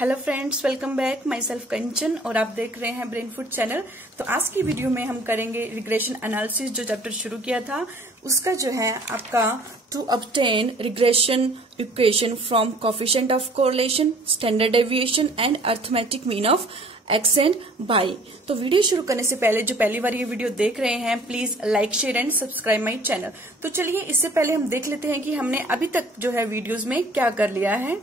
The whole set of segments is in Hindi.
Hello friends, welcome back. Myself Kanchan और आप देख रहे हैं ब्रेन फूड चैनल। तो आज की वीडियो में हम करेंगे रिग्रेशन एनालिसिस, जो चैप्टर शुरू किया था उसका जो है आपका to obtain regression equation from coefficient of correlation, standard deviation and arithmetic mean of X and Y. तो वीडियो शुरू करने से पहले जो पहली बार ये वीडियो देख रहे हैं, please like, share and subscribe my channel. तो चलिए इससे पहले हम देख लेते हैं कि हमने अभी तक जो है वीडियोज में क्या कर लिया है।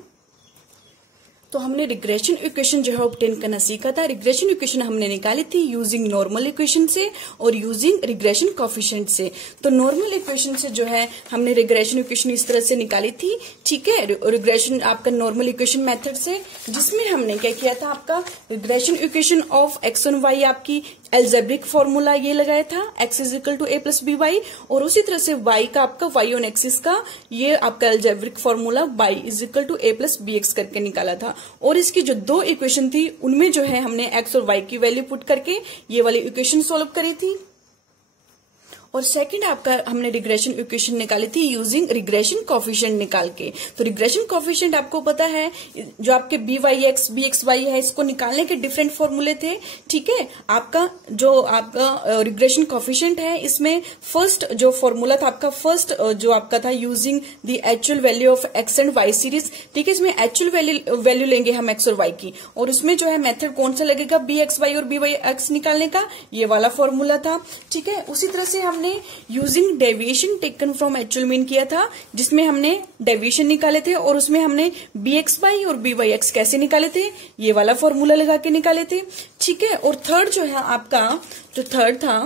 तो हमने रिग्रेशन इक्वेशन जो है ऑब्टेन करना सीखा था। रिग्रेशन इक्वेशन हमने निकाली थी यूजिंग नॉर्मल इक्वेशन से और यूजिंग रिग्रेशन कोफिशिएंट से। तो नॉर्मल इक्वेशन से जो है हमने रिग्रेशन इक्वेशन इस तरह से निकाली थी, ठीक है, रिग्रेशन आपका नॉर्मल इक्वेशन मेथड से, जिसमें हमने क्या किया था, आपका regression equation of X and Y आपकी एल्जेब्रिक फॉर्मूला ये लगाया था, x is equal to a plus B Y, और उसी तरह से y का आपका y ऑन एक्सिस का ये आपका algebraic formula y is equal to a plus B X करके निकाला था। और इसकी जो दो इक्वेशन थी उनमें जो है हमने x और y की वैल्यू पुट करके ये वाली इक्वेशन सॉल्व करी थी। और सेकंड आपका हमने रिग्रेशन इक्वेशन निकाली थी यूजिंग रिग्रेशन कोफिशिएंट निकाल के। तो रिग्रेशन कोफिशिएंट आपको पता है जो आपके B Y X B X Y है, इसको निकालने के डिफरेंट फॉर्मूले थे, ठीक है। आपका जो आपका रिग्रेशन कोफिशिएंट है, इसमें फर्स्ट जो फॉर्मूला था आपका, फर्स्ट जो आपका था using the actual value of X and Y series, ठीक है। इसमें एक्चुअल वैल्यू लेंगे हम एक्स और वाई की, और उसमें जो है मेथड कौन सा लगेगा, बी एक्स वाई और बी वाई एक्स निकालने का, ये वाला फॉर्मूला था, ठीक है। उसी तरह से हमने using deviation taken from actual mean किया था, जिसमें हमने डेविएशन निकाले थे, और उसमें हमने बी एक्स वाई और बी वाई एक्स कैसे निकाले थे, ये वाला फॉर्मूला लगा के निकाले थे, ठीक है। और थर्ड जो है आपका, जो थर्ड था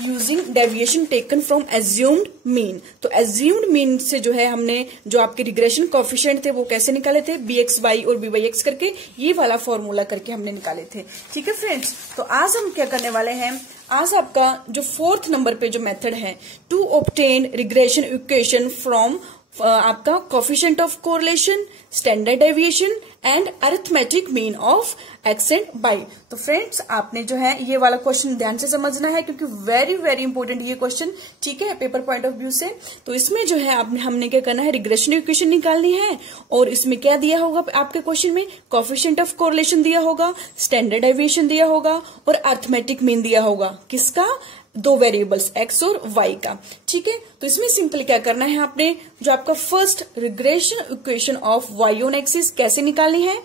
using deviation taken from assumed mean. तो एज्यूम्ड मीन से जो है हमने जो आपके रिग्रेशन कोफिशिएंट थे वो कैसे निकाले थे, बी एक्स वाई और बी वाई एक्स करके, ये वाला फॉर्मूला करके हमने निकाले थे, ठीक है फ्रेंड्स। तो आज हम क्या करने वाले हैं, आज आपका जो फोर्थ नंबर पे जो मेथड है to obtain regression equation from आपका coefficient of correlation, standard deviation and arithmetic mean of X and Y. तो फ्रेंड्स आपने जो है ये वाला क्वेश्चन ध्यान से समझना है, क्योंकि वेरी वेरी इंपॉर्टेंट ये क्वेश्चन, ठीक है, पेपर पॉइंट ऑफ व्यू से। तो इसमें जो है हमने क्या करना है, रिग्रेशन इक्वेशन निकालनी है, और इसमें क्या दिया होगा आपके क्वेश्चन में, कोफिशिएंट ऑफ कोरिलेशन दिया होगा, स्टैंडर्ड डेविएशन दिया होगा और अरिथमेटिक मीन दिया होगा, किसका, दो वेरिएबल्स एक्स और वाई का, ठीक है। तो इसमें सिंपल क्या करना है, आपने जो आपका first regression equation of Y on axis कैसे निकालनी है,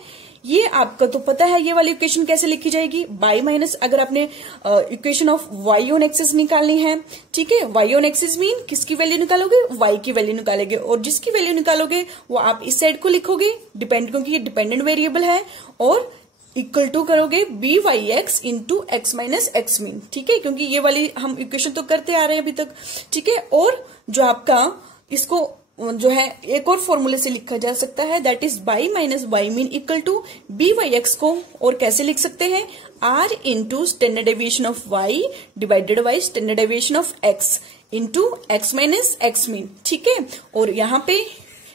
ये आपका तो पता है, ये वाली इक्वेशन कैसे लिखी जाएगी, बाई माइनस, अगर आपने equation of Y on axis निकालनी है, ठीक है, वाई ऑन एक्सिस मीन किसकी वैल्यू निकालोगे, वाई की वैल्यू निकालोगे, और जिसकी वैल्यू निकालोगे वो आप इस साइड को लिखोगे डिपेंड, क्योंकि ये डिपेंडेंट वेरिएबल है, और इक्वल टू करोगे B Y X into X minus X mean, ठीक है, क्योंकि ये वाली हम इक्वेशन तो करते आ रहे हैं अभी तक, ठीक है। और जो आपका इसको जो है एक और फॉर्मूले से लिखा जा सकता है, that is by minus Y mean equal to B Y X को और कैसे लिख सकते हैं, R into standard deviation of Y divided by standard deviation of X into X minus X mean, ठीक है। और यहाँ पे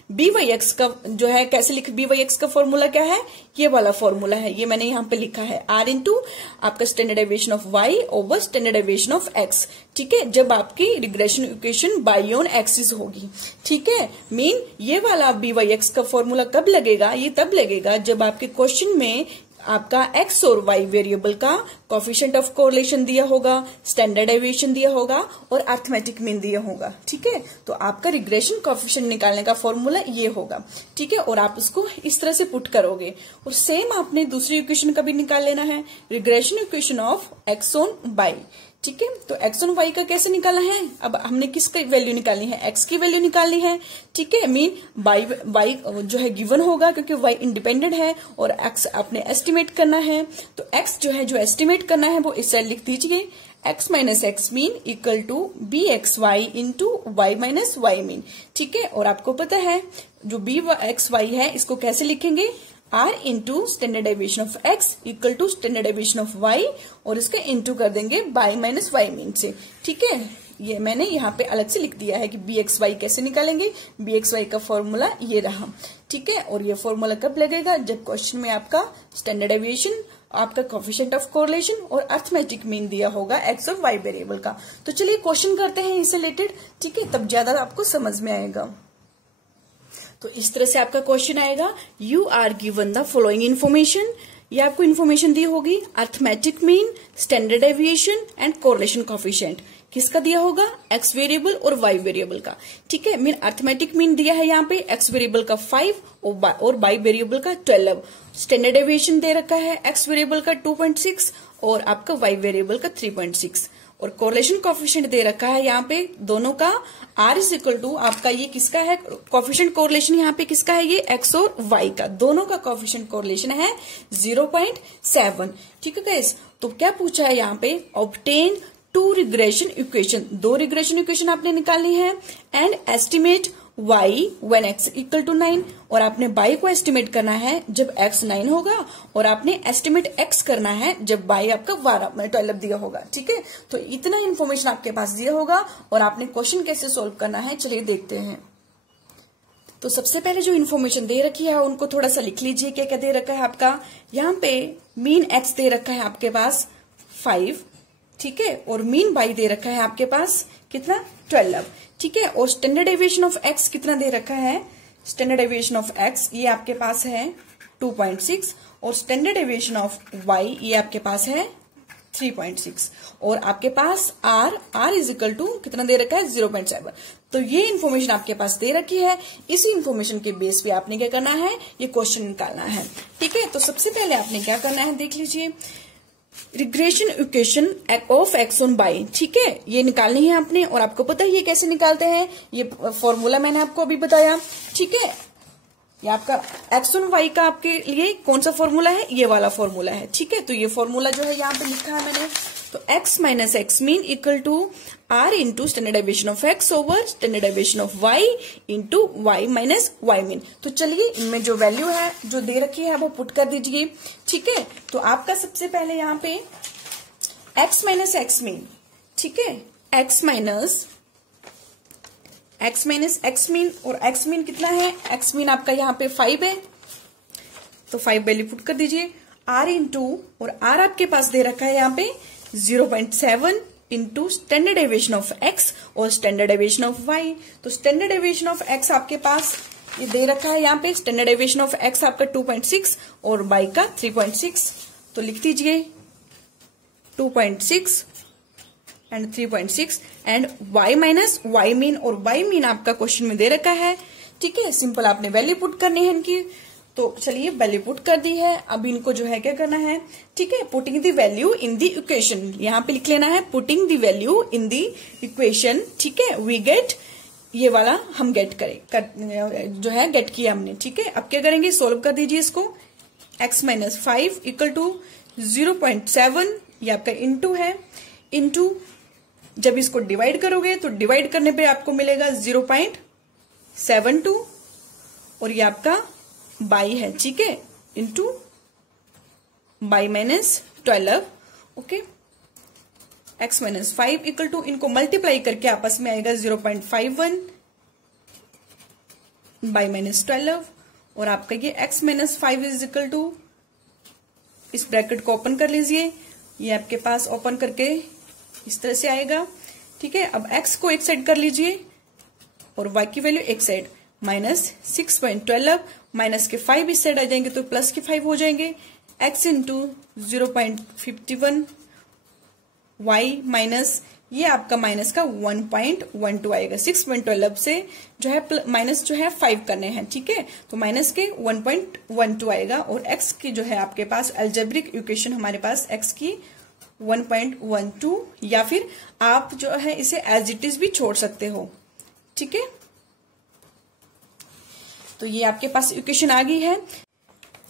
बी वाई एक्स का जो है कैसे लिख, बी वाई एक्स का फॉर्मूला क्या है, ये वाला फॉर्मूला है, ये मैंने यहाँ पे लिखा है, आर इंटू आपका standard deviation of Y over standard deviation of X, ठीक है, जब आपकी regression equation by on axis होगी, ठीक है। मीन ये वाला बी वाई एक्स का फॉर्मूला कब लगेगा, ये तब लगेगा जब आपके क्वेश्चन में आपका एक्स और वाई वेरिएबल का कोफिशिएंट ऑफ कोरिलेशन दिया होगा, स्टैंडर्ड डेविएशन दिया होगा और अरिथमेटिक मीन दिया होगा, ठीक है। तो आपका रिग्रेशन कोफिशिएंट निकालने का फॉर्मूला ये होगा, ठीक है, और आप उसको इस तरह से पुट करोगे। और सेम आपने दूसरी इक्वेशन का भी निकाल लेना है, regression equation of X on Y, ठीक है। तो एक्स ऑन वाई का कैसे निकालना है, अब हमने किसकी वैल्यू निकालनी है, एक्स की वैल्यू निकालनी है, ठीक है। मीन वाई जो है गिवन होगा, क्योंकि वाई इंडिपेंडेंट है, और एक्स आपने एस्टिमेट करना है। तो एक्स जो है जो एस्टिमेट करना है वो इस साइड लिख दीजिए, X minus X mean equal to B X Y into Y minus Y mean, ठीक है। और आपको पता है जो बी एक्स वाई है इसको कैसे लिखेंगे, R into standard deviation of X equal to standard deviation of Y, और इसका इंटू कर देंगे बाई माइनस वाई मीन से, ठीक है। ये मैंने यहाँ पे अलग से लिख दिया है कि बी एक्स वाई कैसे निकालेंगे, बी एक्स वाई का फॉर्मूला ये रहा, ठीक है। और ये फॉर्मूला कब लगेगा, जब क्वेश्चन में आपका स्टैंडर्ड डेविएशन, आपका कोफिशिएंट ऑफ कोरिलेशन और अरिथमेटिक मीन दिया होगा एक्स और वाई वेरिएबल का। तो चलिए क्वेश्चन करते हैं इससे रिलेटेड, ठीक है, तब ज्यादा आपको समझ में आएगा। तो इस तरह से आपका क्वेश्चन आएगा, you are given the following information. ये आपको इन्फॉर्मेशन दी होगी, arithmetic mean, standard deviation and correlation coefficient. किसका दिया होगा? एक्स वेरिएबल और वाई वेरिएबल का। ठीक है, मीन अर्थमेटिक मीन दिया है यहाँ पे एक्स वेरिएबल का 5 और वाई वेरिएबल का 12। स्टैंडर्ड डेविएशन दे रखा है एक्स वेरिएबल का 2.6 और आपका वाई वेरिएबल का 3.6। और कोरिलेशन कोफिशिएंट दे रखा है यहाँ पे दोनों का, आर इज इक्वल टू आपका ये किसका है कोफिशिएंट कोरिलेशन, यहाँ पे किसका है? ये एक्स और वाई का, दोनों का कोफिशिएंट कोरिलेशन है 0.7। ठीक है गाइस, तो क्या पूछा है यहाँ पे? Obtain 2 regression equation, 2 regression equation आपने निकालनी है, and estimate y when x equal to 9, और आपने y को एस्टिमेट करना है जब x 9 होगा, और आपने एस्टिमेट x करना है जब y आपका 12 दिया होगा। ठीक है, तो इतना इन्फॉर्मेशन आपके पास दिया होगा और आपने क्वेश्चन कैसे सोल्व करना है चलिए देखते हैं। तो सबसे पहले जो इन्फॉर्मेशन दे रखी है उनको थोड़ा सा लिख लीजिए। क्या क्या दे रखा है आपका? यहाँ पे मीन x दे रखा है आपके पास 5, ठीक है, और मीन y दे रखा है आपके पास कितना? 12। ठीक है, और स्टैंडर्ड डेविएशन ऑफ x कितना दे रखा है? स्टैंडर्ड डेविएशन ऑफ x ये आपके पास है 2.6 और स्टैंडर्ड डेविएशन ऑफ y ये आपके पास है 3.6 और आपके पास r इज इक्वल टू कितना दे रखा है? 0.7। तो ये इन्फॉर्मेशन आपके पास दे रखी है, इसी इन्फॉर्मेशन के बेस पे आपने क्या करना है? ये क्वेश्चन निकालना है। ठीक है, तो सबसे पहले आपने क्या करना है देख लीजिए, regression equation of X on Y. ठीक है, ये निकालनी है आपने, और आपको पता है ये कैसे निकालते हैं, ये फॉर्मूला मैंने आपको अभी बताया। ठीक है, ये आपका एक्स ऑन वाई का आपके लिए कौन सा फॉर्मूला है? ये वाला फॉर्मूला है। ठीक है, तो ये फॉर्मूला जो है यहाँ पे लिखा है मैंने, तो x minus X mean equal to r into standard deviation of x over standard deviation of y into Y minus Y mean. तो चलिए इनमें जो वैल्यू है जो दे रखी है वो पुट कर दीजिए। ठीक है, तो आपका सबसे पहले यहाँ पे x माइनस एक्स मीन, ठीक है, x माइनस एक्स मीन, और x मीन कितना है? x मीन आपका यहाँ पे 5 है, तो 5 वैल्यू पुट कर दीजिए। r इंटू, और r आपके पास दे रखा है यहाँ पे 0.7 into standard deviation of x और स्टैंडर्ड डेविएशन ऑफ y। तो स्टैंडर्ड डेविएशन ऑफ x आपके पास ये दे रखा है यहाँ पे, स्टैंडर्ड डेविएशन ऑफ x आपका 2.6 और y का 3.6। तो लिख दीजिए 2.6 and 3.6 and y minus y mean, और y मीन आपका क्वेश्चन में दे रखा है। ठीक है, सिंपल आपने वैल्यू पुट करनी है इनकी, तो चलिए वैल्यू पुट कर दी है। अब इनको जो है क्या करना है? ठीक है, putting the value in the equation, यहाँ पे लिख लेना है putting the value in the equation. ठीक है, वी गेट, ये वाला हम गेट जो है गेट किया हमने। ठीक है, अब क्या करेंगे? सोल्व कर दीजिए इसको। x माइनस 5 इक्वल टू 0.7, ये आपका इंटू है, इंटू जब इसको डिवाइड करोगे तो डिवाइड करने पे आपको मिलेगा 0.72 और ये आपका बाई है। ठीक है, into by minus 12। Okay, x minus 5 equal to, इनको मल्टीप्लाई करके आपस में आएगा 0.51 बाई माइनस 12, और आपका ये x minus 5 is equal to, इस ब्रैकेट को ओपन कर लीजिए, ये आपके पास ओपन करके इस तरह से आएगा। ठीक है, अब x को एक साइड कर लीजिए और y की वैल्यू एक साइड, माइनस 6.12 माइनस के 5 इस साइड आ जाएंगे तो प्लस के 5 हो जाएंगे, x इंटू 0.51 y माइनस, ये आपका माइनस का 1.12 आएगा। 6.12 से जो है माइनस जो है 5 करने हैं। ठीक है, तो माइनस के 1.12 आएगा, और x की जो है आपके पास अलजेब्रिक इक्वेशन हमारे पास x की 1.12, या फिर आप जो है इसे एज इट इज भी छोड़ सकते हो। ठीक है, तो ये आपके पास इक्वेशन आ गई है।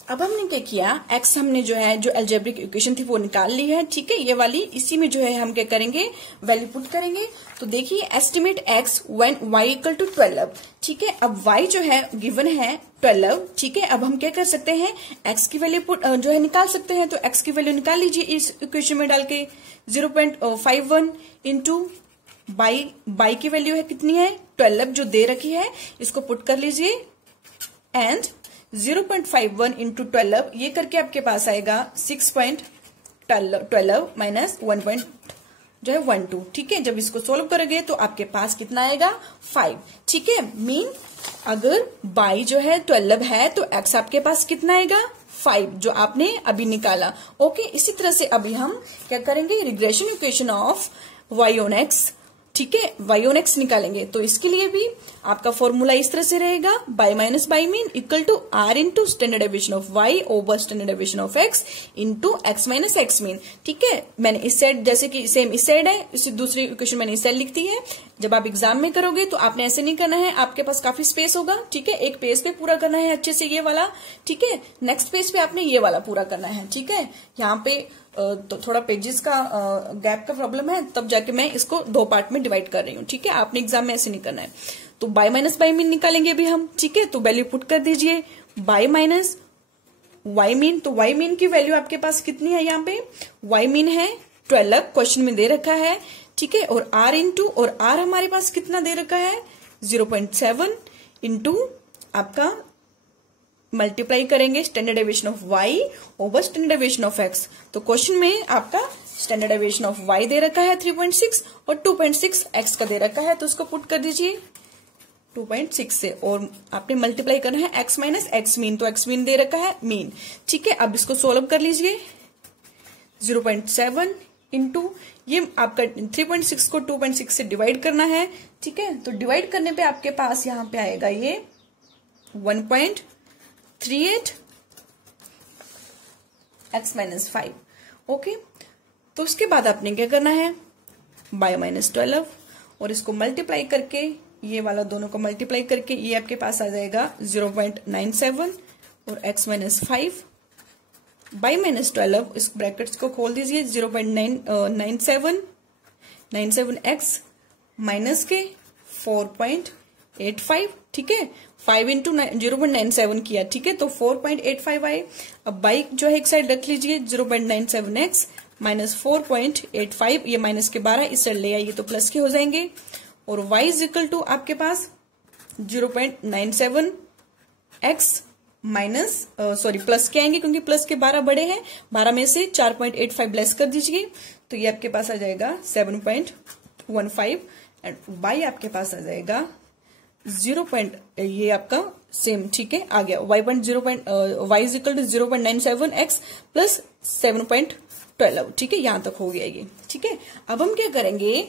अब हमने क्या किया, x हमने जो है जो अलजेब्रिक इक्वेशन थी वो निकाल ली है। ठीक है, ये वाली, इसी में जो है हम क्या करेंगे, वैल्यू पुट करेंगे। तो देखिए estimate x when y equal to 12। ठीक है, अब y जो है गिवन है 12। ठीक है, अब हम क्या कर सकते हैं, x की वैल्यू पुट जो है निकाल सकते हैं। तो x की वैल्यू निकाल लीजिए इस इक्वेशन में डाल के, 0.51 इंटू बाई की वैल्यू है कितनी है 12 जो दे रखी है, इसको पुट कर लीजिए, एंड 0.51 इंटू 12 ये करके आपके पास आएगा 6.12 माइनस 1.12। ठीक है, जब इसको सोल्व करोगे तो आपके पास कितना आएगा 5। ठीक है, मीन अगर y जो है 12 है तो x आपके पास कितना आएगा 5, जो आपने अभी निकाला। ओके, इसी तरह से अभी हम क्या करेंगे, regression equation of y on x, ठीक है, y ऑन x निकालेंगे। तो इसके लिए भी आपका फॉर्मूला इस तरह से रहेगा, y minus by mean equal to r into standard deviation of y over standard deviation of x into x minus X mean. ठीक है, मैंने इस साइड जैसे कि सेम इस साइड है, इसी दूसरी इक्वेशन मैंने इस साइड लिख दी है। जब आप एग्जाम में करोगे तो आपने ऐसे नहीं करना है, आपके पास काफी स्पेस होगा। ठीक है, एक पेज पे पूरा करना है अच्छे से ये वाला। ठीक है, नेक्स्ट पेज पे आपने ये वाला पूरा करना है। ठीक है, यहाँ पे तो थोड़ा पेजेस का गैप का प्रॉब्लम है, तब जाके मैं इसको 2 पार्ट में डिवाइड कर रही हूँ। ठीक है, आपने एग्जाम में ऐसे नहीं करना है। तो बाय माइनस बाय मीन निकालेंगे अभी हम। ठीक है, तो वैल्यू पुट कर दीजिए, बाय माइनस वाई मीन। तो वाई मीन की वैल्यू आपके पास कितनी है, यहाँ पे वाई मीन है 12, क्वेश्चन में दे रखा है। ठीक है, और आर इंटू, और आर हमारे पास कितना दे रखा है 0.7 इंटू आपका मल्टीप्लाई करेंगे standard deviation of y over standard deviation of x। तो क्वेश्चन में आपका स्टैंडर्ड डेविएशन ऑफ y दे रखा है 3.6 और 2.6 x का दे रखा है, तो उसको पुट कर दीजिए 2.6 से, और आपने मल्टीप्लाई करना है x माइनस एक्स मीन। तो x मीन दे रखा है मीन। ठीक है, अब इसको सोल्व कर लीजिए, 0.7 इंटू ये आपका 3.6 को 2.6 से डिवाइड करना है। ठीक है, तो डिवाइड करने पे आपके पास यहाँ पे आएगा ये 1.38 x माइनस 5। ओके, तो उसके बाद आपने क्या करना है, बाय माइनस 12 और इसको मल्टीप्लाई करके, ये वाला दोनों को मल्टीप्लाई करके ये आपके पास आ जाएगा 0.97 और x माइनस 5 बाई माइनस 12, इस ब्रैकेट्स को खोल दीजिए, 0.97 x माइनस के 4.85। ठीक है, 5 इंटू 0.97 किया। ठीक है, तो 4.85 आए। अब बाई जो है एक साइड रख लीजिए, 0.97 x माइनस 4.85, ये माइनस के 12 इस साइड ले आइए तो प्लस के हो जाएंगे। और y इज इक्वल टू आपके पास 0.97 x माइनस सॉरी प्लस के आएंगे, क्योंकि प्लस के 12 बड़े हैं, 12 में से 4.85 लेस कर दीजिए, तो ये आपके पास आ जाएगा 7.15 एंड y आपके पास आ जाएगा 0. ये आपका सेम। ठीक है, आ गया y is equal to 0.97 x plus 7.12। ठीक है, यहां तक हो गया ये। ठीक है, अब हम क्या करेंगे,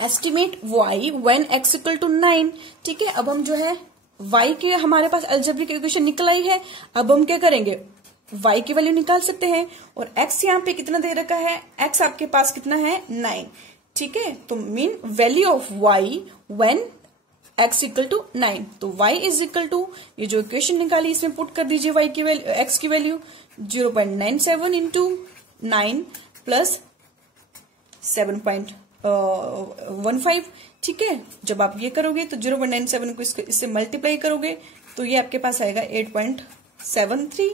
estimate y when x equal to 9। ठीक है, अब हम जो है y के हमारे पास अलजेब्रिक इक्वेशन निकल आई है, अब हम क्या करेंगे, y की वैल्यू निकाल सकते हैं। और x यहाँ पे कितना दे रखा है, x आपके पास कितना है 9। ठीक है, तो mean value of y when x equal to 9, तो y इज इक्वल टू, ये जो इक्वेशन निकाली इसमें पुट कर दीजिए y की वैल्यू, x की वैल्यू 0.97 इंटू 9 प्लस 7.15। ठीक है, जब आप ये करोगे तो 0.97 को इससे मल्टीप्लाई करोगे तो ये आपके पास आएगा 8.73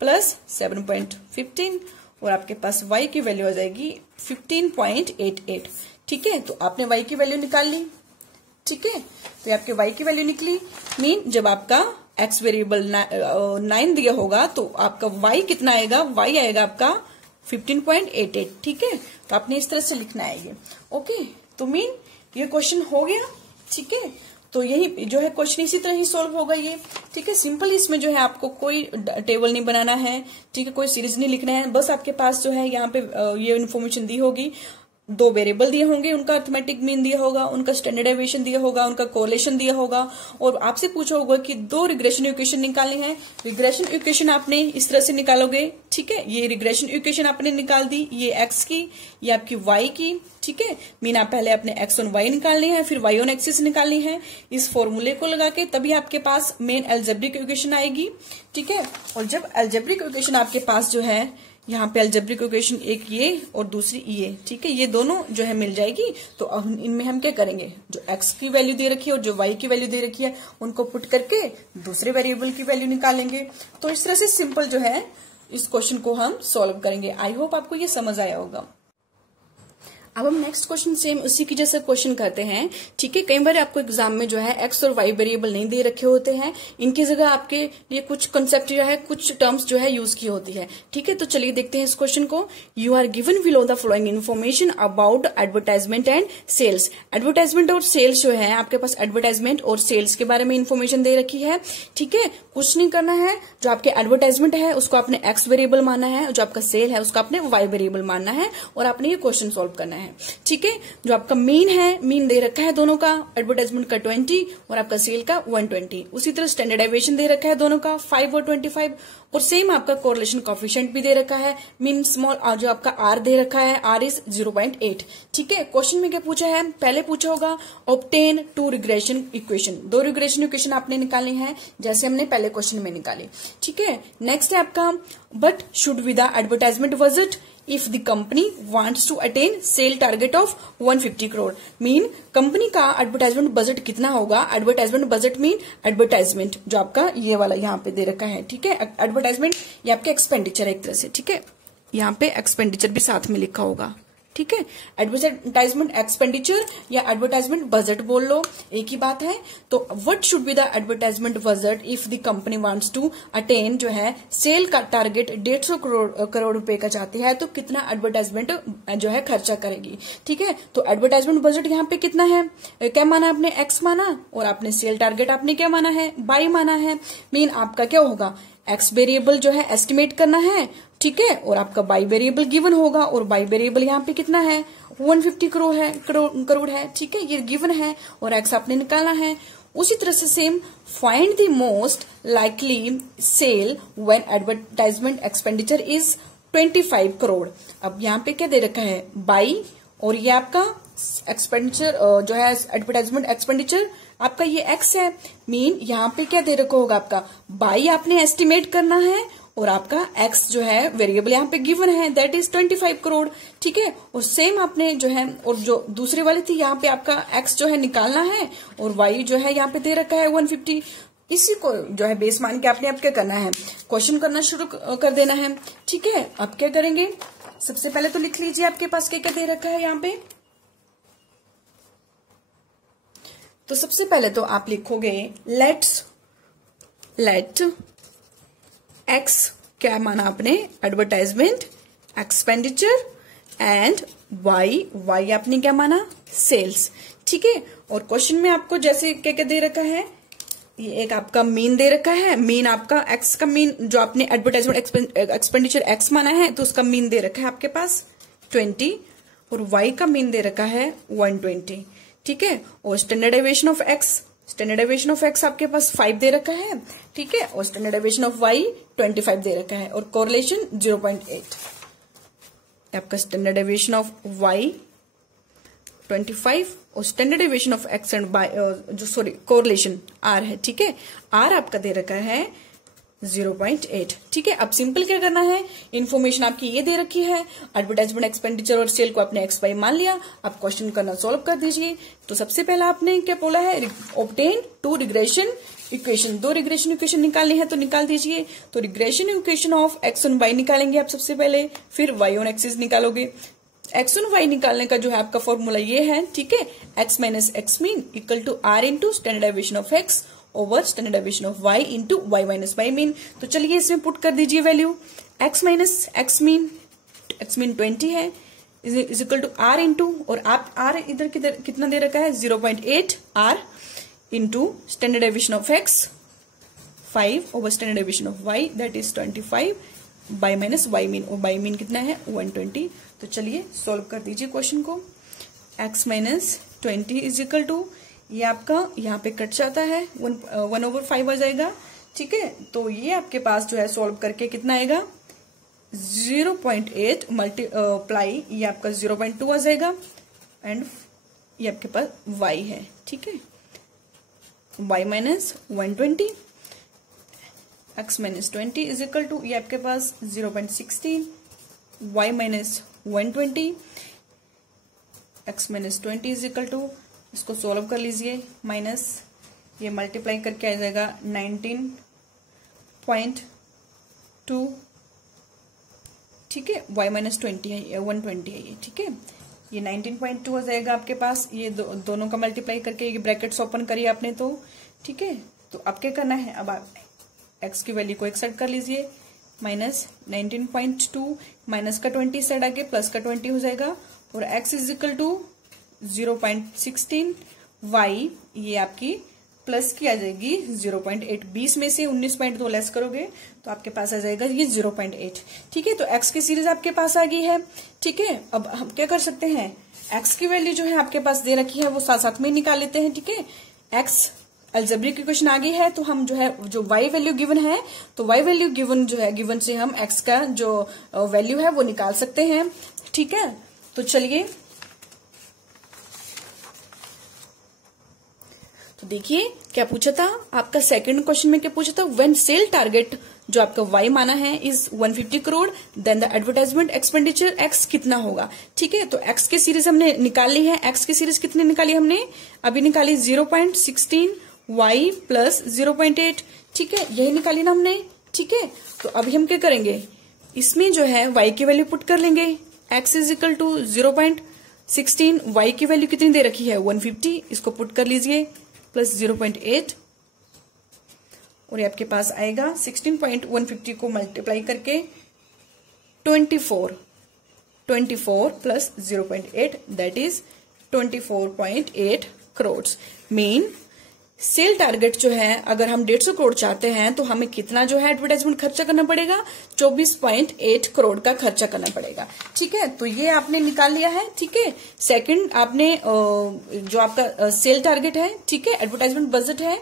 प्लस 7.15 और आपके पास y की वैल्यू आ जाएगी 15.88। ठीक है, तो आपने y की वैल्यू निकाल ली। ठीक है, तो आपके y की वैल्यू निकली, मीन जब आपका x वेरिएबल 9 दिया होगा तो आपका y कितना आएगा, y आएगा आपका 15.88। ठीक है, तो आपने इस तरह से लिखना है ये। ओके, तो मीन ये क्वेश्चन हो गया। ठीक है, तो यही जो है क्वेश्चन इसी तरह ही सॉल्व होगा ये। ठीक है, सिंपल इसमें जो है आपको कोई टेबल नहीं बनाना है। ठीक है, कोई सीरीज नहीं लिखना है, बस आपके पास जो है यहाँ पे ये इन्फॉर्मेशन दी होगी, 2 वेरिएबल दिए होंगे, उनका अर्थमेटिक मीन दिया होगा, उनका स्टैंडर्ड डेविएशन दिया होगा, उनका कोरिलेशन दिया होगा, और आपसे पूछा होगा कि 2 रिग्रेशन इक्वेशन निकालने हैं। रिग्रेशन इक्वेशन आपने इस तरह से निकालोगे। ठीक है, ये रिग्रेशन इक्वेशन आपने निकाल दी, ये x की, ये आपकी y की। ठीक है, मीन आप पहले अपने x ऑन y निकालने हैं, फिर y ऑन एक्सिस निकालनी है। इस फॉर्मूले को लगा के तभी आपके पास मेन अलजेब्रिक इक्वेशन आएगी। ठीक है, और जब अलजेब्रिक इक्वेशन आपके पास जो है, यहाँ पे अलजेब्रिक इक्वेशन एक ये और दूसरी ये, ठीक है, ये दोनों जो है मिल जाएगी, तो अब इनमें हम क्या करेंगे, जो x की वैल्यू दे रखी है और जो y की वैल्यू दे रखी है उनको पुट करके दूसरे वेरिएबल की वैल्यू निकालेंगे। तो इस तरह से सिंपल जो है इस क्वेश्चन को हम सॉल्व करेंगे। आई होप आपको ये समझ आया होगा। अब हम नेक्स्ट क्वेश्चन सेम उसी की जैसा क्वेश्चन करते हैं। ठीक है, कई बार आपको एग्जाम में जो है एक्स और वाई वेरिएबल नहीं दे रखे होते हैं, इनकी जगह आपके लिए कुछ कंसेप्ट जो है, कुछ टर्म्स जो है यूज की होती है। ठीक है, तो चलिए देखते हैं इस क्वेश्चन को। You are given below the following information about advertisement and sales. Advertisement और सेल्स जो है, आपके पास एडवर्टाइजमेंट और सेल्स के बारे में इन्फॉर्मेशन दे रखी है। ठीक है, कुछ नहीं करना है, जो आपके एडवर्टाइजमेंट है उसको आपने एक्स वेरिएबल मानना है, जो आपका सेल है उसको आपने वाई वेरिएबल मानना है, और आपने ये क्वेश्चन सॉल्व करना है। ठीक है, जो आपका मीन है, मीन दे रखा है दोनों का, एडवर्टाइजमेंट का 20 और आपका सेल का 120। उसी तरह स्टैंडर्ड डेविएशन दे रखा है दोनों का 5 और 25, और सेम आपका कोरिलेशन कोएफिशिएंट भी दे रखा है, मीन स्मॉल, और जो आपका आर दे रखा है, आर इज 0.8। ठीक है, क्वेश्चन में क्या पूछा है, पहले पूछा होगा obtain 2 regression equation. 2 regression equation आपने निकालनी है, जैसे हमने पहले क्वेश्चन में निकाली। ठीक है, नेक्स्ट है आपका but should be the advertisement budget if the company wants to attain sale target of 150 crore। Mean company का एडवर्टाइजमेंट बजट कितना होगा। एडवर्टाइजमेंट बजट मीन एडवर्टाइजमेंट जो आपका ये वाला यहाँ पे दे रखा है। ठीक है, एडवर्टाइजमेंट ये आपके एक्सपेंडिचर है एक तरह से। ठीक है, यहाँ पे एक्सपेंडिचर भी साथ में लिखा होगा। ठीक है, एडवर्टाइजमेंट एक्सपेंडिचर या एडवर्टाइजमेंट बजट बोल लो, एक ही बात है। तो what should be the advertisement budget if the company wants to attain जो है सेल का टारगेट 150 करोड़ रुपए का चाहती है, तो कितना एडवर्टाइजमेंट जो है खर्चा करेगी। ठीक है, तो एडवर्टाइजमेंट बजट यहाँ पे कितना है, क्या माना आपने, एक्स माना, और आपने सेल टारगेट आपने क्या माना है, बाई माना है। मीन आपका क्या होगा, एक्स वेरिएबल जो है एस्टिमेट करना है। ठीक है, और आपका बाई वेरिएबल गिवन होगा, और बाई वेरिएबल यहाँ पे कितना है, 150 करोड़ है। ठीक है, ये गिवन है, और एक्स आपने निकालना है। उसी तरह से same find the most likely sale when advertisement expenditure is 25 crore. अब यहाँ पे क्या दे रखा है, बाई, और ये आपका एक्सपेंडिचर जो है एडवर्टाइजमेंट एक्सपेंडिचर आपका ये एक्स है। मीन यहाँ पे क्या दे रखा होगा, आपका बाई आपने एस्टिमेट करना है, और आपका एक्स जो है वेरिएबल यहाँ पे गिवन है, दैट इज 25 करोड़। ठीक है, और सेम आपने जो है, और जो दूसरी वाली थी यहाँ पे आपका एक्स जो है निकालना है, और वाई जो है यहाँ पे दे रखा है 150। इसी को जो है बेस मान के आपने अब क्या करना है, क्वेश्चन करना शुरू कर देना है। ठीक है, अब क्या करेंगे, सबसे पहले तो लिख लीजिए आपके पास क्या क्या दे रखा है यहाँ पे। तो सबसे पहले तो आप लिखोगे लेट एक्स, क्या माना आपने, एडवर्टाइजमेंट एक्सपेंडिचर, एंड वाई आपने क्या माना, सेल्स। ठीक है, और क्वेश्चन में आपको जैसे क्या क्या दे रखा है, ये एक आपका मीन दे रखा है, मीन आपका एक्स का मीन जो आपने एडवर्टाइजमेंट एक्सपेंडिचर एक्स माना है, तो उसका मीन दे रखा है आपके पास 20, और वाई का मीन दे रखा है 120। ठीक है, और स्टैंडर्ड डेविएशन ऑफ एक्स आपके पास 5 दे रखा है। ठीक है, और स्टैंडर्ड डेविएशन ऑफ वाई 25 दे रखा है, और कोरिलेशन 0.8। आपका स्टैंडर्ड डेविएशन ऑफ वाई 25 और standard deviation of X and by correlation R है। ठीक है, आर आपका दे रखा है 0.8। ठीक है, अब सिंपल क्या करना है, इन्फॉर्मेशन आपकी ये दे रखी है, एडवर्टाइजमेंट एक्सपेंडिचर और सेल को आपने एक्स वाई मान लिया। अब क्वेश्चन करना सॉल्व कर दीजिए। तो सबसे पहला आपने क्या बोला है, obtain 2 regression equation. 2 regression equation निकालनी है, तो निकाल दीजिए। तो regression equation of X on Y निकालेंगे आप सबसे पहले, फिर वाई ऑन एक्सिस निकालोगे। एक्स ऑन वाई निकालने का जो है आपका फॉर्मूला ये है। ठीक है, X minus X mean equal to R into standard deviation of X over standard deviation of y into Y minus Y mean. तो चलिए इसमें पुट कर दीजिए value, x minus X mean 20 है, is equal to r into, और आप r इधर कितना दे रखा है 0.8 r into standard deviation of x 5 over standard deviation of y that is 25 by minus Y mean, और वाई मीन कितना है 120। तो चलिए सॉल्व कर दीजिए क्वेश्चन को। x minus 20 is equal to, ये आपका यहाँ पे कट जाता है 1/5 आ जाएगा। ठीक है, तो ये आपके पास जो है सॉल्व करके कितना आएगा 0.8 मल्टीप्लाई, ये आपका 0.2 आ जाएगा, एंड ये आपके पास y है। ठीक है, y minus 120 x minus 20 is equal to, ये आपके पास 0.16 y minus 120 x minus 20 is equal to, इसको सोल्व कर लीजिए, माइनस ये मल्टीप्लाई करके आ जाएगा 19.2। ठीक है, y माइनस 20 है, 120 है ये। ठीक है, ये 19.2 हो जाएगा आपके पास। ये दोनों का मल्टीप्लाई करके ये ब्रैकेट्स ओपन करिए आपने तो, ठीक है। तो अब क्या करना है, अब आप एक्स की वैल्यू को एक साइड कर लीजिए, माइनस 19.2 माइनस का 20 साइड आगे प्लस का 20 हो जाएगा, और x is equal to 0.16, y ये आपकी प्लस की आ जाएगी 0.8। 20 में से 19.2 लेस करोगे तो आपके पास आ जाएगा ये 0.8, ठीक है। तो x की सीरीज आपके पास आ गई है, ठीक है। अब हम क्या कर सकते हैं, x की वैल्यू जो है आपके पास दे रखी है वो साथ साथ में निकाल लेते हैं, ठीक है। x अलजेब्रिक इक्वेशन आ गई है, तो हम जो है जो y वैल्यू गिवन है, तो y वैल्यू गिवन जो है, गिवन से हम x का जो वैल्यू है वो निकाल सकते हैं, ठीक है। तो चलिए, तो देखिए क्या पूछा था आपका सेकंड क्वेश्चन में, क्या पूछा था, व्हेन सेल टारगेट जो आपका y माना है is 150 crore, then the advertisement expenditure x कितना होगा, ठीक है। तो x की सीरीज हमने निकाल ली है। x की सीरीज कितनी निकाली हमने, अभी निकाली 0.16 y प्लस 0.8, ठीक है, यही निकाली ना हमने, ठीक है। तो अभी हम क्या करेंगे, इसमें जो है y की वैल्यू पुट कर लेंगे, x is equal to 0.16, y की वैल्यू कितनी दे रखी है 150, इसको पुट कर लीजिए प्लस 0.8, और ये आपके पास आएगा 16.150 को मल्टीप्लाई करके 24 plus 0.8 that is 24.8 crore. Mean sale target जो है, अगर हम 150 करोड़ चाहते हैं तो हमें कितना जो है एडवर्टाइजमेंट खर्चा करना पड़ेगा, 24.8 करोड़ का खर्चा करना पड़ेगा, ठीक है। तो ये आपने निकाल लिया है, ठीक है। सेकंड आपने जो आपका सेल टारगेट है, ठीक है, एडवर्टाइजमेंट बजट है,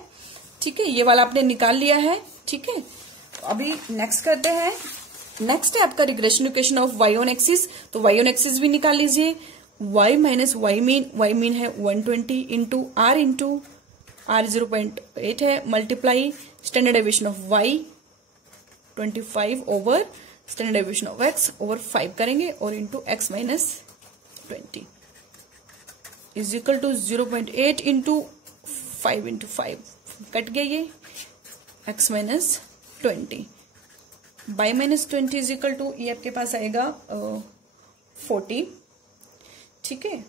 ठीक है, ये वाला आपने निकाल लिया है, ठीक है। तो अभी नेक्स्ट करते हैं, नेक्स्ट है आपका regression equation of y on axis. तो y ऑन एक्सिस भी निकाल लीजिए, y माइनस y मीन है 120 इंटू r 0.8 है, multiply standard deviation of y 25 over standard deviation of x over 5 करेंगे, और into x minus 20 is equal to 0.8 into 5 cut गया ये x minus 20, by minus 20 is equal to ये आपके पास आएगा 40, ठीक है,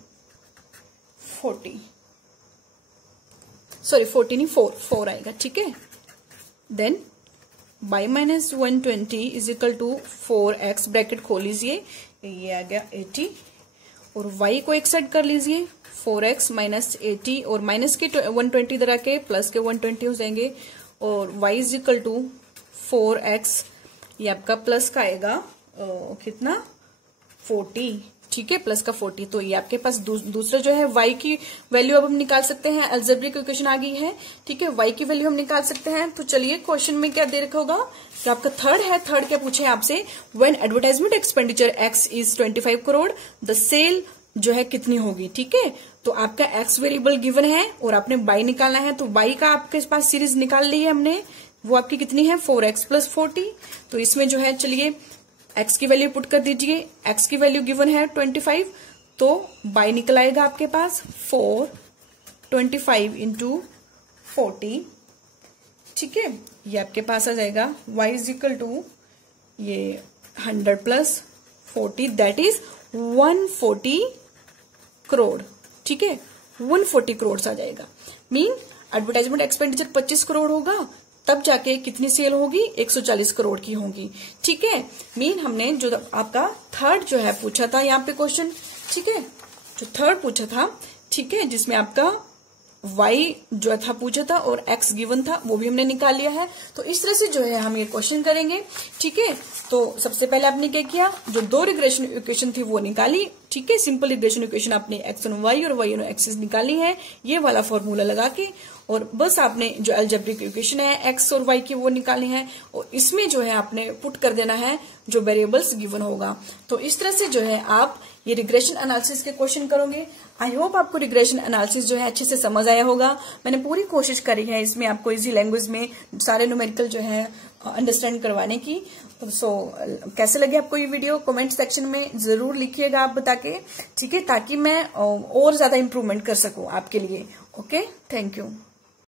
40 नहीं 4 आएगा, ठीक है। Then by minus 120 is equal to 4x, bracket खोल लीजिए, ये आ गया 80, और y को एक साइड कर लीजिए, 4x माइनस 80, और माइनस के 120 इधर आके प्लस के 120 हो जाएंगे, और y is equal to 4x, ये आपका प्लस का आएगा कितना 40, ठीक है, प्लस का 40। तो ये आपके पास दूसरा जो है y की वैल्यू अब हम निकाल सकते हैं, अलजेब्रिक इक्वेशन आ गई है, ठीक है, y की वैल्यू हम निकाल सकते हैं। तो चलिए क्वेश्चन में क्या दे रखा होगा, तो आपका थर्ड क्या पूछे आपसे, when advertisement expenditure x is 25 crore, the sale जो है कितनी होगी, ठीक है। तो आपका x वेरिएबल गिवन है और आपने y निकालना है, तो y का आपके पास सीरीज निकाल ली है हमने, वो आपकी कितनी है 4x प्लस 40। तो इसमें जो है चलिए x की वैल्यू पुट कर दीजिए, x की वैल्यू गिवन है 25, तो y निकल आएगा आपके पास 425 इंटू 40, ठीक है, ये आपके पास आ जाएगा y इज इक्वल टू ये 100 प्लस 40 दैट इज 140 करोड़, ठीक है, 140 करोड़ आ जाएगा। मीन एडवर्टाइजमेंट एक्सपेंडिचर 25 करोड़ होगा, तब जाके कितनी सेल होगी 140 करोड़ की होगी, ठीक है। मीन हमने जो आपका थर्ड जो है पूछा था यहाँ पे क्वेश्चन, ठीक है, जो थर्ड पूछा था, ठीक है, जिसमें आपका y जो था पूछा था और x गिवन था, वो भी हमने निकाल लिया है। तो इस तरह से जो है हम ये क्वेश्चन करेंगे, ठीक है। तो सबसे पहले आपने क्या किया, जो दो रिग्रेशन इक्वेशन थी वो निकाली, ठीक है, सिंपल रिग्रेशन इक्वेशन आपने x ऑन y और y ऑन एक्सिस निकाली है, ये वाला फॉर्मूला लगा के, और बस आपने जो अलजेब्रिक इक्वेशन है x और y की वो निकालनी है, और इसमें जो है आपने पुट कर देना है जो वेरिएबल्स गिवन होगा। तो इस तरह से जो है आप ये रिग्रेशन एनालिसिस के क्वेश्चन करोगे। आई होप आपको रिग्रेशन एनालिसिस जो है अच्छे से समझ आया होगा। मैंने पूरी कोशिश करी है इसमें आपको इजी लैंग्वेज में सारे न्यूमेरिकल जो है अंडरस्टैंड करवाने की। सो कैसे लगे आपको ये वीडियो, कमेंट सेक्शन में जरूर लिखिएगा आप बता के, ठीक है, ताकि मैं और ज्यादा इम्प्रूवमेंट कर सकूं आपके लिए। Okay, thank you.